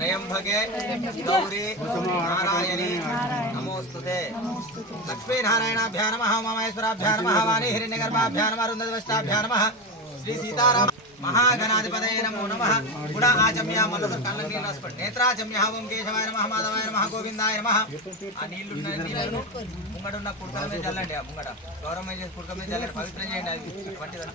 త్రయంబకే గౌరీ నారాయణి నమోస్తుతే లక్ష్మీనారాయణాభ్యా నమ ఉమామహేశ్వరాభ్యా నమ వాణి హిరణ్యగర్భాభ్యా నమ రుందవష్టాభ్యా నమ శ్రీ సీతారామ మహాగణాధిపతయ నమో నమ గుణ ఆచమ్య మనసు కళ్ళ నీళ్ళు రాసుకోండి నేత్రాచమ్య ఓం కేశవాయ నమ మాధవాయ నమ గోవిందాయ నమ ఆ నీళ్ళు నీళ్ళను ముంగడున్న కుడుకల మీద చల్లండి ఆ ముంగడ గౌరవం చేసి కుడుక మీద చల్లండి పవిత్రం చేయండి అది వంటిదని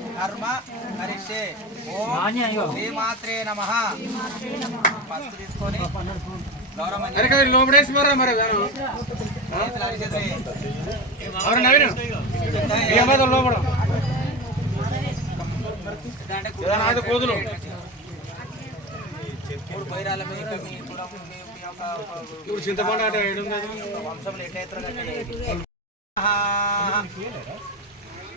కర్మ కరిష్యే ఓం శ్రీమాత్రే నమ. పసుపు తీసుకొని కోదులు మూడు బైరాల మీద ఇప్పుడు చింతపండు వంశంలో ఎట్లయితే